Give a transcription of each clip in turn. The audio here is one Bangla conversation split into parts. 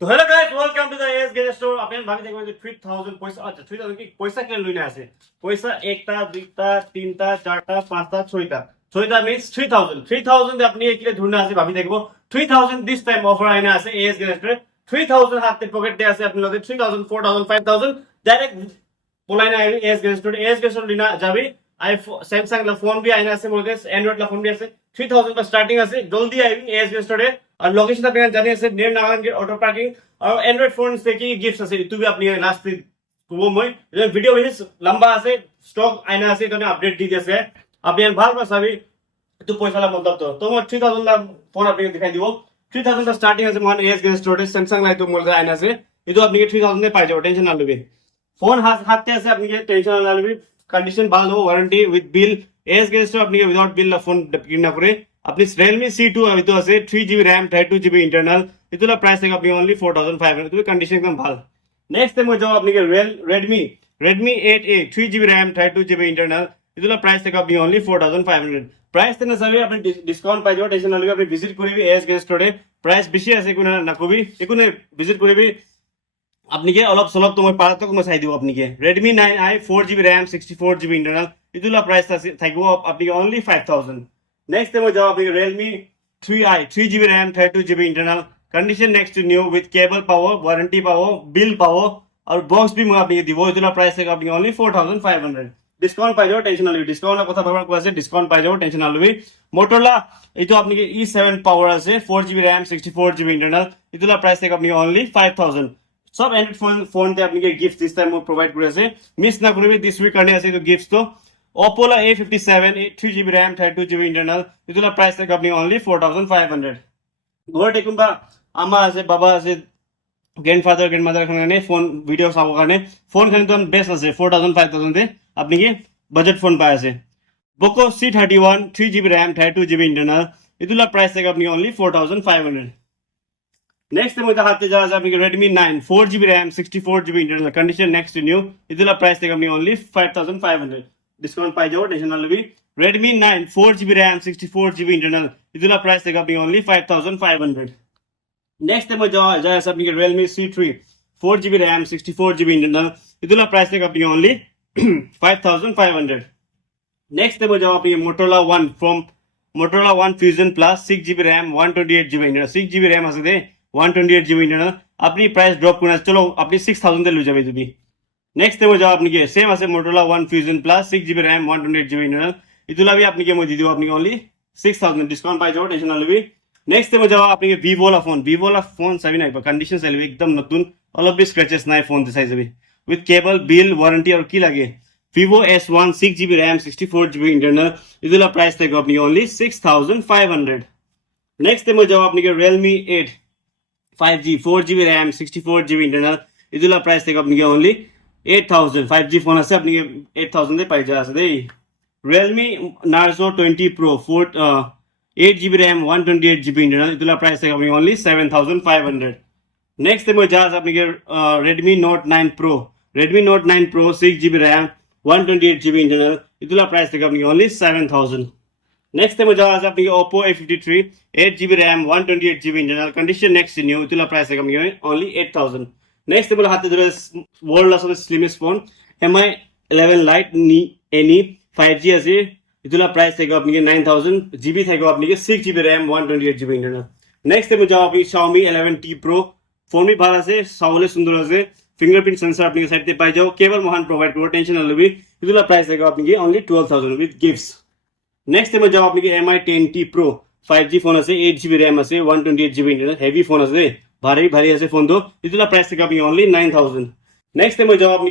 তো hello guys, welcome to the S gadget store. আপনি ভাবি দেখবেন যে 3000 পয়সা, আচ্ছা 3000 কি পয়সা কেন লইনে আছে? পয়সা একটা দুইটা তিনটা চারটা পাঁচটা ছয়টা, ছয়টা মিন্স 3000 3000 দিয়ে আপনি কি ধরনে আছে ভাবি দেখবো। 3000 দিস টাইম অফার আইনা আছে এস গেজেট স্টোরে। 3000 হাতে পকেট দিয়ে আছে আপনি লগে 3000 4000 5000 ডাইরেক্ট बोलाइना एस गेस्टोड लिना जाबी आईफोन सैमसंग ला फोन भी आइना আছে মোদের অ্যান্ড্রয়েড লা ফোন भी আছে 3000 का स्टार्टिंग আছে জলদি আইবি এস गेस्टोडে। আর লোকেশন আপনি জানি আছে নিয়ার নাগান গেট অটো পার্কিং। আর অ্যান্ড্রয়েড ফোন থেকে গিফটস আছে ইতু भी আপনি লাস্ট করব মই ভিডিও বেশি লম্বা আছে স্টক আইনা আছে এখানে আপডেট দি দিয়েছে আপনি ভাল পাসাবি একটু পয়সা লা মতলব তো তোমার 3000 লা ফোন আপনি দেখাই দিব। 3000 का स्टार्टिंग আছে মান এস गेस्टोडে স্যামসাং লাই তো মোদের আইনা আছে ইতু আপনি 3000 এ পাই যাবেন টেনশন না লবে। ফোন হাতে আছে আপনি টেনশন না লবে कंडीशन ভালো warranty with bill S guest আপনি উইদাউট বিল ফোন কিনা করে আপনি Realme C2 হয়তো আছে 3GB RAM 32GB ইন্টারনাল ইতুলা প্রাইস থেকে আপনি অনলি 4500 তুমি কন্ডিশন একদম ভালো। নেক্সট টাইম যাও আপনি Redmi 8A 3GB RAM 32GB internal ইতুলা প্রাইস থেকে আপনি অনলি 4500 প্রাইস তেনে যাবে আপনি ডিসকাউন্ট পাই যাবে টেনশন না লবে আপনি ভিজিট করিবি এস গেস্ট স্টোরে প্রাইস বেশি আছে কোন না কবি একুনে ভিজিট করিবি আপনি কে অলপ সলপ তোমার পারাতক মই চাই দিব আপনি কে Redmi 9i 4GB RAM 64GB internal ইতুলা প্রাইস থাকবো আপনি অনলি 5000। নেক্সট টাইম যাও আপনি Realme 3i 3GB RAM 32GB internal condition next to new with cable পাবো ওয়ারেন্টি পাবো বিল পাবো আর বক্স भी মই আপনি দিব ইতুলা প্রাইস থেকে আপনি অনলি 4500 ডিসকাউন্ট পাই যাও টেনশন না লবি ডিসকাউন্টের কথা ভাবার কোয়াছে ডিসকাউন্ট পাই যাও টেনশন না লবি। Motorola এই তো আপনি E7 পাওয়ার আছে 4GB RAM 64GB ইন্টারনাল ইতুলা প্রাইস থেকে আপনি অনলি 5000 সব অ্যান্ড্রয়েড ফোন তে আপনি গিফট দিস টাইম প্রোভাইড করে আছে মিস না করবে দিস উইক কারণে আছে তো গিফট তো Oppo লা A57 3GB RAM 32GB internal ইতুলা প্রাইস থেকে আপনি অনলি 4500 ঘরে কোনবা আমা আছে বাবা আছে গ্র্যান্ডফাদার গ্র্যান্ডমাদার খানে ফোন ভিডিও চাব কারণে ফোন খানে তো বেস্ট আছে 4000 5000 তে আপনি কি বাজেট ফোন পাই আছে Poco C31 3GB RAM 32GB internal ইতুলা প্রাইস থেকে আপনি অনলি 4500। नेक्स्ट टाइम हाथे जा আপনি Redmi 9 4GB RAM 64GB internal condition next new इतला प्राइस থেকে আপনি only 5500 ডিসকাউন্ট পাই যাও টেনশন না lobby. Redmi 9 4GB RAM 64GB internal इतला प्राइस থেকে আপনি only 5500। नेक्स्ट टाइम जा আপনি Realme C3 4GB RAM 64GB internal इतला प्राइस থেকে আপনি only 5500। नेक्स्ट टाइम जाओ আপনি Motorola One from Motorola One Fusion Plus 6GB RAM 128GB internal 6GB RAM আছে দে 128GB इंटरनल আপনি প্রাইস ড্রপ করে চলো আপনি 6000 এ লই যাবে তুমি। নেক্সট টাইম যাও আপনি কি সেম আছে Motorola One Fusion Plus 6GB RAM 128GB internal ইতুলা भी আপনি কি মই দি দিব আপনি অনলি 6000 ডিসকাউন্ট পাই যাও টেনশন না লবি। নেক্সট টাইম যাও আপনি Vivo লা ফোন চাবি নাই কন্ডিশন চাইবি একদম নতুন অলপ বি স্ক্র্যাচেস নাই ফোন চাই যাবি উইথ কেবল বিল ওয়ারেন্টি আর কি লাগে Vivo S1 6GB RAM 64GB internal इतला प्राइस থেকে আপনি only 6500। नेक्स्ट टाइम जाओ আপনি Realme 8 5G 4GB RAM 64GB internal इतला प्राइस থেকে আপনি only 8000 5G ফোন আছে আপনি 8000 এ পাই যা আছে দেই। Realme Narzo 20 Pro 8GB RAM 128GB internal इतला प्राइस থেকে আপনি only 7500। नेक्स्ट टाइम যা আপনি Redmi Note 9 Pro 6GB RAM 128GB internal इतला प्राइस থেকে আপনি only 7000। नेक्स्ट टाइम যাওয়া আছে আপনি Oppo A53 8GB RAM 128GB internal condition next new इतला प्राइस থেকে আপনি only 8000। नेक्स्ट টাইম হাতে ধরে ওয়ার্ল্ড আসলে slimmest phone MI 11 Lite Any 5G আছে ইতলা প্রাইস থেকে আপনি 9000 GB থেকে আপনি 6GB RAM 128GB internal. Next time যাও আপনি Xiaomi 11T Pro ফোন भी ভালো আছে সাউলে সুন্দর আছে फिंगरप्रिंट सेंसर अपनी साइड पे पाई जाओ केबल मोहन प्रोवाइड करो टेंशन ना लबी इतला प्राइस है अपनी only 12000 with gifts. Next time जाओ अपनी MI 10T Pro 5G phone আছে 8GB RAM আছে 128GB इंटरनल हेवी फोन আছে भारी भारी আছে फोन तो इतला प्राइस है अपनी ओनली 9000। नेक्स्ट टाइम जाओ अपनी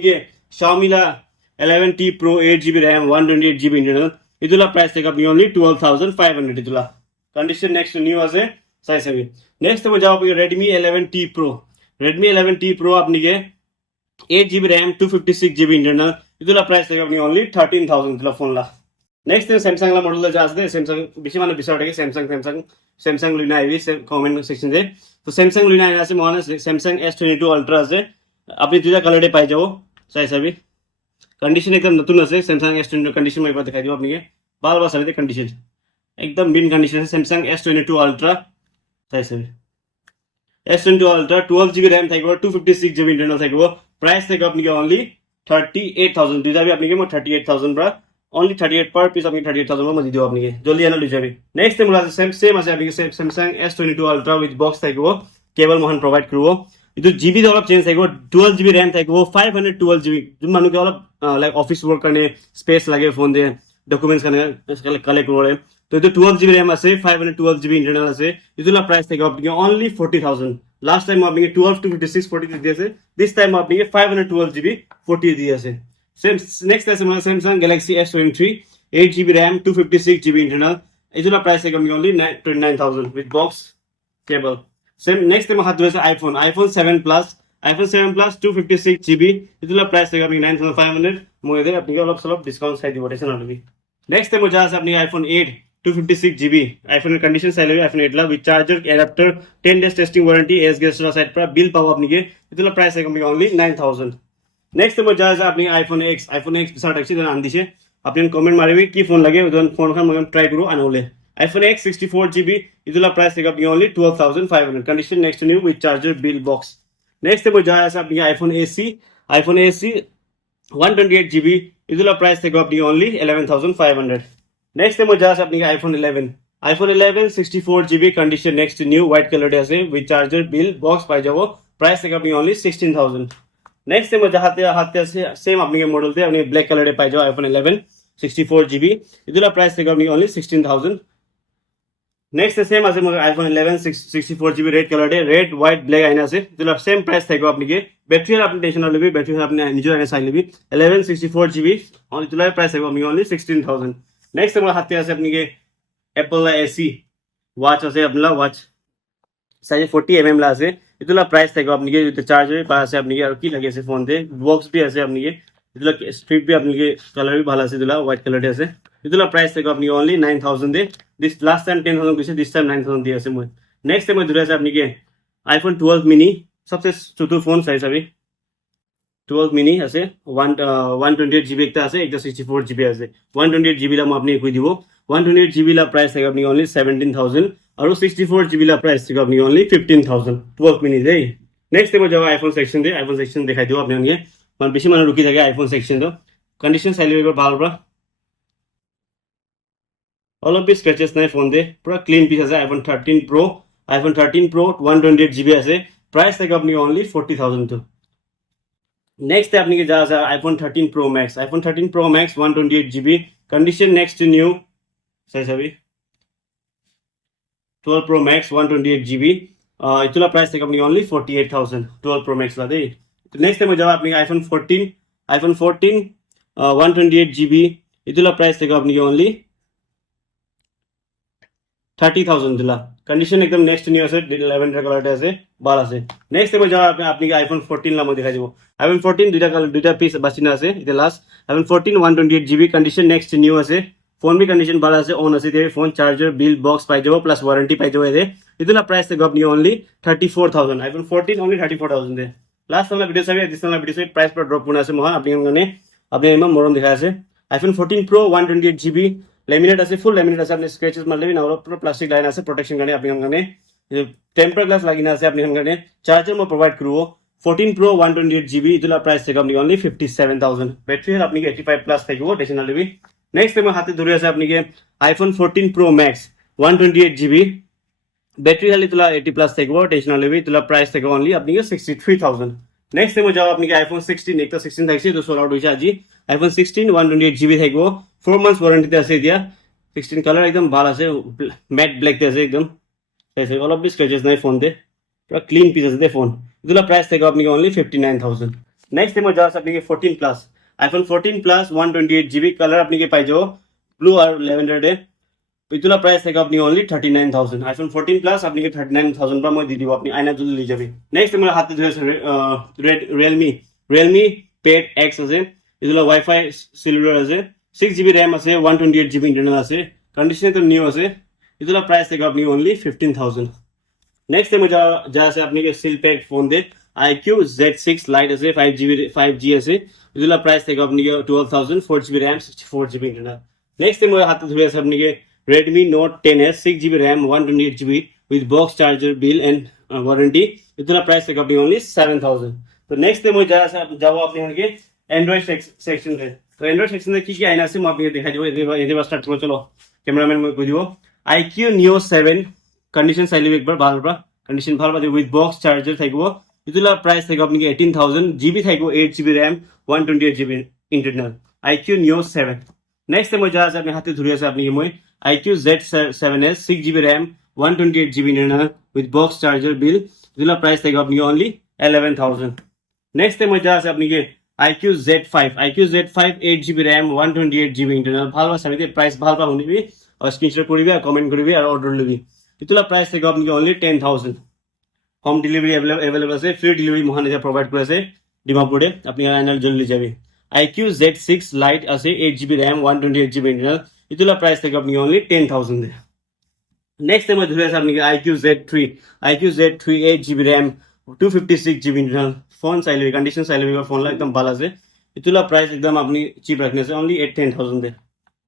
Xiaomi ला 11T Pro 8GB RAM 128GB internal इतला प्राइस है अपनी ओनली 12500 इतला कंडीशन नेक्स्ट न्यू আছে साइज है। नेक्स्ट टाइम जाओ अपनी Redmi 11T Pro अपनी 8GB RAM 256GB इंटरनल इतला प्राइस থেকে আপনি only 13000 ইতলা ফোন লা। नेक्स्ट टाइम Samsung ला মডেল যা আছে Samsung বেশি মানে বিচার থাকে Samsung লইনা আইবি কমেন্ট সেকশন দে তো Samsung লইনা আইনা আছে মনে Samsung S22 Ultra আছে আপনি দুইটা কালারে পাই যাও চাই চাবি कंडीशन एकदम নতুন আছে Samsung S22 कंडीशन মই একবার দেখাই দিব আপনি ভালো ভালো আছে कंडीशन एकदम बिन कंडीशन है Samsung S22 Ultra চাই চাবি S22 Ultra 12GB RAM থাকিব 256GB ইন্টারনাল থাকিব প্রাইস থাকিব আপনি অনলি 38000 দুইটা আপনি কি 38000 পৰা only 38 per piece আপনি 38000 মই দি দিও আপনি জলদি আনা লৈ যাবি নেক্সট টাইম আছে সেম আছে আপনি Samsung S22 Ultra with box থাকিব কেবল মহান প্রোভাইড করব ಇದು জিবি অলপ চেঞ্জ থাকিব 12GB RAM থাকিব 512GB যোন মানুহে অলপ লাইক অফিস ওয়ার্ক কাৰণে স্পেস লাগে ফোন দে ডকুমেন্টস কাৰণে কালেক্ট কৰে তো ಇದು 12GB RAM আছে 512GB ইন্টারনাল আছে ইটোলা প্রাইস থাকিব আপনি only 40000 লাস্ট টাইম আপনি 12 to 56 40 দিয়েছে দিস টাইম আপনি 512GB 40 দিয়েছে সেম নেক্সট আছে Samsung Galaxy S23 8GB RAM 256GB internal ইটোলা প্রাইস থাকিব আপনি only 29000 with box cable same next time হাত ধরেছে iPhone 7 Plus iPhone 7 Plus 256GB ইটোলা প্রাইস থাকিব আপনি 9500 মই এদের আপনি অলপ সলপ ডিসকাউন্ট চাই দিব টেনশন নলবি নেক্সট টাইম যা আছে আপনি iPhone 8 256GB iPhone condition চাই লবি iPhone 8 লা with charger adapter 10 days testing warranty as guest side পৰা bill পাব আপনি ইটোলা প্রাইস থাকিব only 9000 নেক্সট টাইম যা আছে আপনি iPhone X বিচাৰ দেখছি দেন আন দিছে আপনি কমেন্ট মারিবি কি ফোন লাগে ওজন ফোন খান মই ট্রাই করব আনলে iPhone X 64GB ইটোলা প্রাইস থাকিব আপনি only 12500 condition next to new with charger bill box next time যা আছে আপনি iPhone AC 128GB ইটোলা প্রাইস থাকিব আপনি only 11500 next টাইম যা আছে আপনি iPhone 11 64GB condition next to new white color আছে with charger bill box পাই যাব প্রাইস থাকিব আপনি only 16000 next টাইম যা হাতে আছে সেম আপনি মডেল তে আপনি ব্ল্যাক কালারে পাই যাব iPhone 11 64GB ইটোলা প্রাইস থাকিব আপনি only 16000 next সেম আছে iPhone 11 64GB red color red white black আইনা আছে ইটোলা সেম প্রাইস থাকিব আপনি ব্যাটারি আপনি টেনশন লবি ব্যাটারি আপনি নিজে আগে চাই লবি 11 64GB অনলি ইটোলা প্রাইস থাকিব আপনি only 16000 next আমার হাতে আছে আপনি Apple AC watch আছে আপনার watch সাইজ 40mm লা আছে ইটোলা প্রাইস থাকিব আপনি চার্জার পা আছে আপনি আর কি লাগে আছে ফোন দে বক্স বি আছে আপনি ইটোলা স্ট্রিপ বি আপনি কালার বি ভালো আছে ইটোলা হোয়াইট কালার আছে ইটোলা প্রাইস থাকিব আপনি only 9000 দে দিস লাস্ট টাইম 10000 কইছে দিস টাইম 9000 দি আছে মই নেক্সট টাইম ধরে আছে আপনি iPhone 12 mini सबसे छोटो फोन साइज अभी 12 mini আছে 128GB একটা আছে একটা 64GB আছে 128GB লা মই আপনি কই দিব 128GB লা প্রাইস থাকে আপনি only 17000 আর 64GB লা প্রাইস থাকে আপনি only 15000 12 mini দেই নেক্সট টাইম যাও আইফোন সেকশন দেখাই দিব আপনি নিয়ে মানে বেশি মানুষ রুকি থাকে আইফোন সেকশন তো কন্ডিশন চাইলে এবার ভালো পৰা অলপ বি স্ক্র্যাচেস নাই ফোন দে পুরা ক্লিন পিস আছে iPhone 13 Pro 128GB আছে প্রাইস থাকে আপনি only 40000 তো next আপনি কি যা আছে iPhone 13 Pro Max 128GB condition next to new size হবে 12 Pro Max 128GB ইটোলা প্রাইস থাকে আপনি only 48000 12 Pro Max লা দেই নেক্সট টাইম যাও আপনি iPhone 14 128GB ইটোলা প্রাইস থাকে আপনি only 30000 দিলা কন্ডিশন একদম নেক্সট নিউ আছে ল্যাভেন্ডার কালারটা আছে ভালো আছে নেক্সট টাইম যাও আপনি iPhone 14 লা মই দেখাই দিব iPhone 14 দুইটা পিস বাচিনা আছে এটা last iPhone 14 128GB condition next new আছে ফোন বি কন্ডিশন ভালো আছে অন আছে তে ফোন চার্জার বিল বক্স পাই যাব প্লাস ওয়ারেন্টি পাই যাব এতে ইতলা প্রাইস থেকে আপনি only 34000 iPhone 14 only 34000 দে লাস্ট আমরা ভিডিও চাবি দিস আমরা ভিডিও চাবি প্রাইস পুরো ড্রপ কোন আছে মহা আপনি মানে আপনি এমন মরন দেখা আছে iPhone 14 Pro 128GB ল্যামিনেট আছে ফুল ল্যামিনেট আছে আপনি স্ক্র্যাচেস মারলে না পুরো প্লাস্টিক লাইন আছে প্রোটেকশন গানে আপনি মানে টেম্পার গ্লাস লাগিনা আছে আপনি মানে চার্জার মো প্রোভাইড করব 14 Pro 128GB ইতলা প্রাইস থেকে আপনি only 57000 ব্যাটারি আপনি 85 প্লাস থাকবো টেনশন লবি নেক্সট টাইম হাতে ধরে আছে আপনি iPhone 14 Pro Max 128GB battery খালি তোলা 80 প্লাস থাকবো টেনশন লবি তোলা প্রাইস থেকে only আপনি 63000 নেক্সট টাইম যাও আপনি iPhone 16 একটা 16 থাকছে তো সোল আউট হইছে আজি iPhone 16 128GB থাকবো 4 months ওয়ারেন্টি আছে দিয়া 16 কালার একদম ভালো আছে ম্যাট ব্ল্যাক আছে একদম আছে অল অফ দিস স্ক্র্যাচেস নাই ফোন দে পুরো ক্লিন পিস আছে দে ফোন তোলা প্রাইস থেকে আপনি only 59000 নেক্সট টাইম যাও আপনি 14 plus iPhone 14 Plus 128GB colour আপনি পাই যাও ব্লু আর ল্যাভেন্ডার ডে ইতলা প্রাইস থেকে আপনি only 39000 iPhone 14 Plus আপনি 39000 বা মই দি দিব আপনি আইনা জলদি লই যাবে নেক্সট আমার হাতে ধরে আছে Realme Pad X আছে ইতলা ওয়াইফাই সেলুলার আছে 6GB RAM আছে 128GB ইন্টারনাল আছে কন্ডিশন তো নিউ আছে ইতলা প্রাইস থেকে আপনি only 15000 নেক্সট টাইম যা আছে আপনি সিল প্যাক ফোন দে IQ Z6 Lite আছে 5G আছে ইতলা প্রাইস থেকে আপনি 12000 4GB RAM 64GB internal next time হাতে ধরে আছে আপনি Redmi Note 10s 6GB RAM 128GB with box charger bill and warranty ইতলা প্রাইস থেকে আপনি অনলি 7000 তো নেক্সট টাইম মই যাবো আপনি কি অ্যান্ড্রয়েড সেকশন রে তো অ্যান্ড্রয়েড সেকশন কি কি আইনা আছে মই আপনি দেখাই দিব এদিকে স্টার্ট করব চলো ক্যামেরাম্যান মই কই দিব IQ Neo 7 কন্ডিশন চাই লিব একবার ভালবা কন্ডিশন ভালবা উইথ বক্স চার্জার থাকিব ইতলা প্রাইস থেকে আপনি 18000 জিবি থাকিব 8 GB RAM 128 GB internal IQ Neo 7 next time মই আছে আপনি হাতে ধরে আছে আপনি মই IQ Z7s 6 GB RAM 128 GB internal with box charger bill ইতলা প্রাইস থেকে আপনি অনলি 11000 নেক্সট টাইম মই আছে আপনি IQ Z5 IQ Z5 8 GB RAM 128 GB internal ভালবা সামিতে price ভালবা শুনিবি আর স্ক্রিনশট করিবি আর কমেন্ট করিবি আর অর্ডার লবি ইতলা প্রাইস থেকে আপনি অনলি 10000 হোম ডেলিভারি अवेलेबल আছে ফ্রি ডেলিভারি মহানিজা প্রোভাইড করে আছে ডিমাপুরে আপনি আইনাল জলদি যাবে IQ Z6 Lite আছে 8 GB RAM 128 GB internal ইতলা প্রাইস থেকে আপনি অনলি 10000 দে নেক্সট টাইম ধরে আছে আপনি IQ Z3 IQ Z3 8 GB RAM 256 GB internal phone চাইলে কন্ডিশন চাইলে ফোন লা একদম ভালো আছে ইতলা প্রাইস একদম আপনি চিপ রাখনে আছে অনলি 10000 দে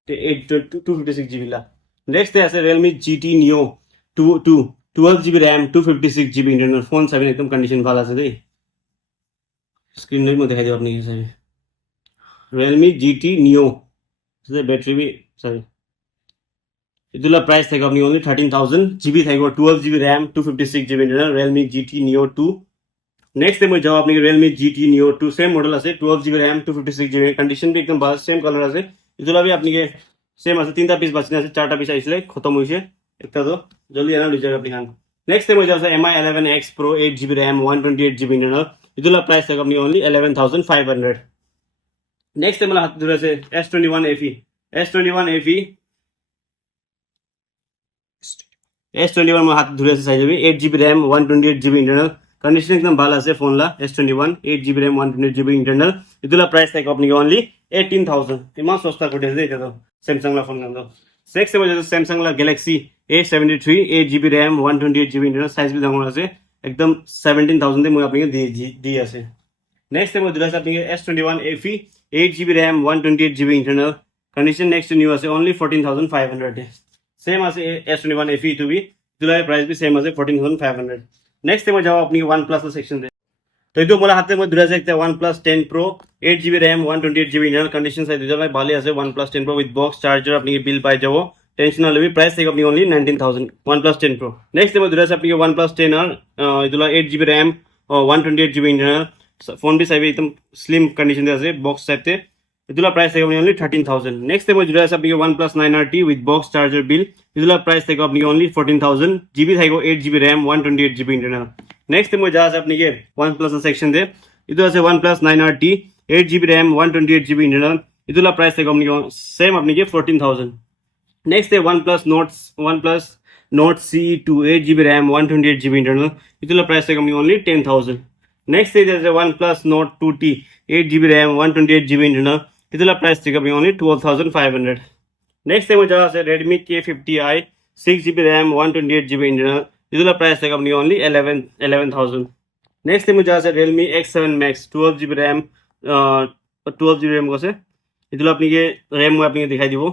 256 GB লা নেক্সট আছে Realme GT Neo 12 GB RAM 256 GB internal phone চাইলে একদম কন্ডিশন ভালো আছে দে স্ক্রিনের মধ্যে দেখাই দিব আপনি হিসাবে Realme GT Neo ব্যাটারি বি সরি ইতলা প্রাইস থেকে আপনি অনলি 13000 জিবি থাকবে 12 GB RAM 256 GB internal Realme GT Neo 2 next time যাও আপনি Realme GT Neo 2 same model আছে 12 GB RAM 256 GB কন্ডিশন বি একদম ভালো সেম কালার আছে ইতলা বি আপনি সেম আছে তিনটা পিস বাকি আছে চারটা পিস আইছিলে খতম হইছে একটা তো জলদি আনা লই যাবে আপনি হান নেক্সট টাইম যাও Mi 11X Pro 8 GB RAM 128 GB internal ইতলা প্রাইস থেকে আপনি অনলি 11500 নেক্সট টাইম হাত ধরে আছে S21 FE S21 FE S21 में हाथ धुरे से साइज भी 8 GB RAM 128 GB internal condition एकदम ভালো আছে ফোন লা S21 8 GB RAM 128 GB internal ইতলা প্রাইস থাকে আপনি অনলি 18000 ইমান সস্তা করে দিয়েছে এটা তো স্যামসাং লা ফোন গান্দো নেক্সট টাইম যাচ্ছে স্যামসাং লা Galaxy A73 8 GB RAM 128 GB internal size বি দাম আছে একদম 17000 দে মই আপনাকে দি আছে নেক্সট টাইম ধরে আছে আপনি S21 FE 8 GB RAM 128 GB internal condition next new আছে only 14500 सेम আছে S21 FE to be July price भी सेम আছে 14500 नेक्स्ट টাইম যাও আপনি OnePlus সেকশন দে তো এই তো মোলা হাতে মধ্যে ধরে আছে একটা OnePlus 10 Pro 8 GB RAM 128 GB internal condition size দুজনে ভালো আছে OnePlus 10 Pro with box charger আপনি বিল পাই যাবো টেনশন না লবি প্রাইস থেকে আপনি only 19000 OnePlus 10 Pro next time ধরে আছে আপনি OnePlus 10 আর ইদুলা 8 GB RAM 128 GB internal phone भी সাইবে একদম স্লিম কন্ডিশন আছে বক্স সাইতে ইতলা প্রাইস থেকে আপনি অনলি 13000 নেক্সট টাইম জুড়ে আছে আপনি OnePlus 9RT with box charger bill ইতলা প্রাইস থেকে আপনি অনলি 14000 জিবি থাকবে 8 GB RAM 128 GB internal next time যা আছে আপনি OnePlus সেকশন দে ইতো আছে OnePlus 9RT 8 GB RAM 128 GB internal ইতলা প্রাইস থেকে আপনি সেম আপনি 14000 next day OnePlus Note CE2 8 GB RAM 128 GB internal ইতলা প্রাইস থেকে আপনি অনলি 10000 নেক্সট ডে আছে OnePlus Note 2T 8 GB RAM 128 GB internal ইতলা প্রাইস থেকে আপনি অনলি 12500 নেক্সট টাইম যা আছে Redmi K50i 6 GB RAM 128 GB internal ইতলা প্রাইস থেকে আপনি অনলি 11000 নেক্সট টাইম যা আছে Realme X7 Max 12 GB RAM 12 GB RAM আছে ইতলা আপনি RAM আপনি দেখাই দিব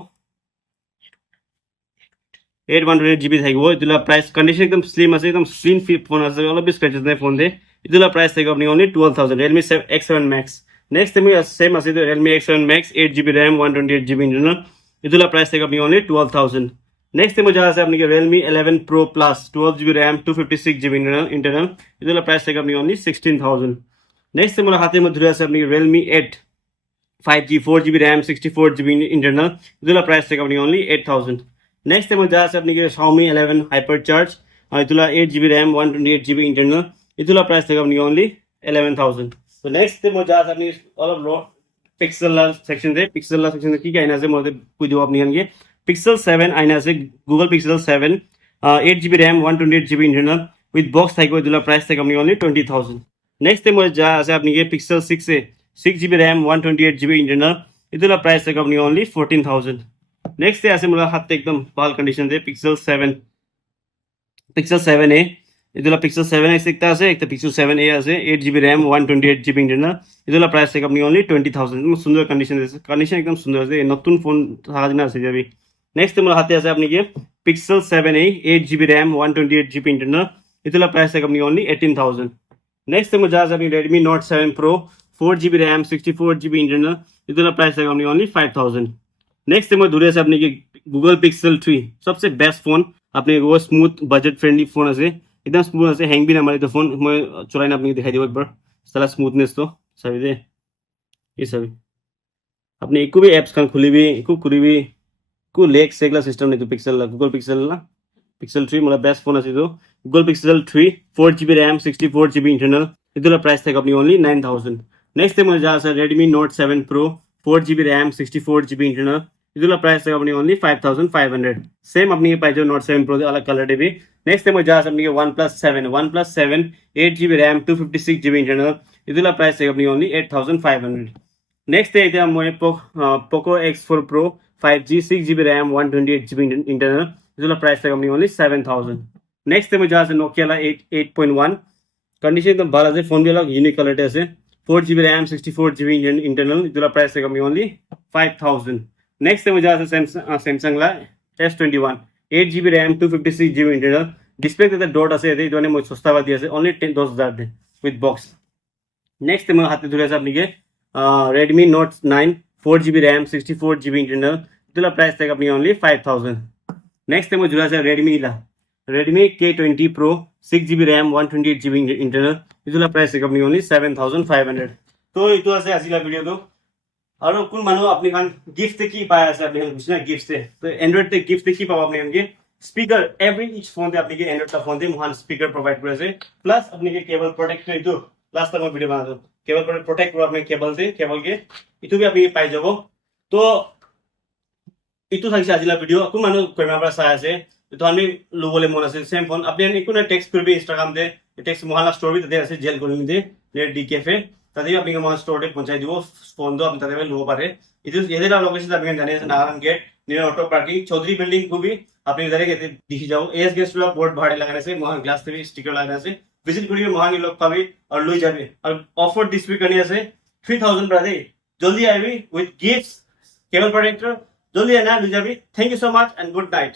828 GB থাকবো ইতলা প্রাইস কন্ডিশন একদম স্লিম আছে একদম স্লিম ফোন আছে অলপ স্ক্র্যাচেস নাই ফোন দে ইতলা প্রাইস থেকে আপনি only 12000 Realme X7 Max next time same আছে Realme X7 Max 8 GB RAM 128 GB internal ইতলা প্রাইস থেকে আপনি অনলি 12000 নেক্সট টাইম যা আছে আপনি Realme 11 Pro Plus 12 GB RAM 256 GB internal ইতলা প্রাইস থেকে আপনি অনলি 16000 নেক্সট টাইম হাতের মধ্যে ধরে আছে আপনি Realme 8 5G 4 GB RAM 64 GB internal ইতলা প্রাইস থেকে আপনি অনলি 8000 নেক্সট টাইম যা আছে আপনি Xiaomi 11 Hypercharge ইতলা 8 GB RAM 128 GB internal ইতলা প্রাইস থেকে আপনি অনলি 11000 তো নেক্সট টাইম যা আছে আপনি অলপ লো পিক্সেল সেকশন দে পিক্সেল সেকশন কি কি আইনা আছে মধ্যে কই দিব আপনি আনগে Pixel 7 আইনা আছে Google Pixel 7 8 GB RAM 128 GB internal with box থাকবে ইতলা প্রাইস থেকে আপনি অনলি 20000 নেক্সট টাইম যা আছে আপনি Pixel 6 এ 6 GB RAM 128 GB internal ইতলা প্রাইস থেকে আপনি অনলি 14000 নেক্সট আছে মোলা হাতে একদম ভালো কন্ডিশন দে Pixel 7a ইতলা Pixel 7x একটা আছে একটা Pixel 7a আছে 8 GB RAM 128 GB internal ইতলা প্রাইস থেকে আপনি অনলি 20000 একদম সুন্দর কন্ডিশন আছে কন্ডিশন একদম সুন্দর আছে নতুন ফোন থাকা দিন আছে যাবে নেক্সট মোলা হাতে আছে আপনি Pixel 7a 8 GB RAM 128 GB internal इतला प्राइस है अपनी ओनली 18,000 नेक्स्ट में जा अपनी Redmi Note 7 Pro 4GB RAM 64GB internal इतला प्राइस है अपनी ओनली 5,000 नेक्स्ट में दूर से अपनी के Google Pixel 3 सबसे बेस्ट फोन अपने वो स्मूथ बजट फ्रेंडली फोन আছে एकदम स्मूथ আছে हैंग भी ना मारे तो फोन मैं चलाइन अपनी दिखाई दियो एक बार साला स्मूथनेस तो सभी दे ये सभी अपने एको भी एप्स kan खुली भी एको खुली भी को लेक सेगला सिस्टम नहीं तो पिक्सल गूगल पिक्सल ना पिक्सल 3 मतलब बेस्ट फोन আছে तो Google pixel 3 4GB RAM 64GB internal इतला प्राइस था अपनी ओनली 9,000 नेक्स्ट में जा sir Redmi Note 7 Pro 4GB RAM 64GB internal इतला प्राइस था अपनी ओनली 5,500 सेम अपनी पाई जो Note 7 Pro दे अलग कलर दे भी नेक्स्ट में जा अपनी OnePlus 7 8GB RAM 256GB internal इतला प्राइस था अपनी ओनली 8,500 नेक्स्ट है इधर मैं Poco X4 Pro 5G 6GB RAM 128GB internal इतला प्राइस था अपनी ओनली 7,000 नेक्स्ट में जा Nokia ला 8.1 कंडीशन एकदम बाला से फोन भी अलग यूनिक कलर है 4GB RAM 64GB इंटरनल इतला प्राइस था अपनी ओनली 5,000 नेक्स्ट में जा Samsung ला S21 8GB RAM 256GB internal display के डॉट আছে এতে মানে মই সস্তা বাদি আছে only 10,000 দে with box नेक्स्ट में हाथ धरे আছে আপনি के Redmi Note 9 4GB RAM 64GB internal इतला प्राइस था अपनी ओनली 5,000 नेक्स्ट में जुड़ा है Redmi K20 Pro 6GB RAM 128GB internal इतला प्राइस था अपनी ओनली 7,500 तो इतो আছে আজিলা ভিডিও তো और কোন মানুহ আপনি খান গিফট কি পায় আছে আপনি বুঝনা গিফট से तो एंड्रॉइड তে গিফট কি পাবো আপনি हमके स्पीकर एवरी इच फोन दे अपनी के एंड्रॉइड का फोन दे महान स्पीकर प्रोवाइड करे से प्लस अपनी के केबल प्रोटेक्टर इतो लास्ट तक मैं वीडियो बना दो केबल प्रोटेक्ट करो अपने केबल से केबल के इतो भी अपनी पाई जाबो तो इतो থাকিছে আজিলা ভিডিও কোন মানুহ কইমা পৰা চাই আছে তো আমি লবলে মন আছে সেম ফোন আপনি একো না টেক্সট করবে ইনস্টাগ্রাম দে টেক্সট মহালা স্টোরি দে আছে জেল করে দে নেট ডি ক্যাফে তাদের আপনি মহালা স্টোরে পৌঁছাই দিব ফোন দো আপনি তাদের লব পারে ಇದು ಎದೆಲ್ಲ ಲೊಕೇಶನ್ আপনি জানেন Narayan gate near auto parking Chowdhury building को भी আপনি ডাইরেক্ট এতে দেখি যাও এস গেস্ট ला बोर्ड भाड़े लगाने से वहां ग्लास पे स्टिकर लगाने से विजिट करिए वहां के लोग पाबी और लई जाबे और ऑफर डिस्प्ले करनी আছে 3,000 ब्रादे जल्दी आबी विथ गिफ्ट्स केबल प्रोटेक्टर जल्दी आना लई जाबी thank you so much and good night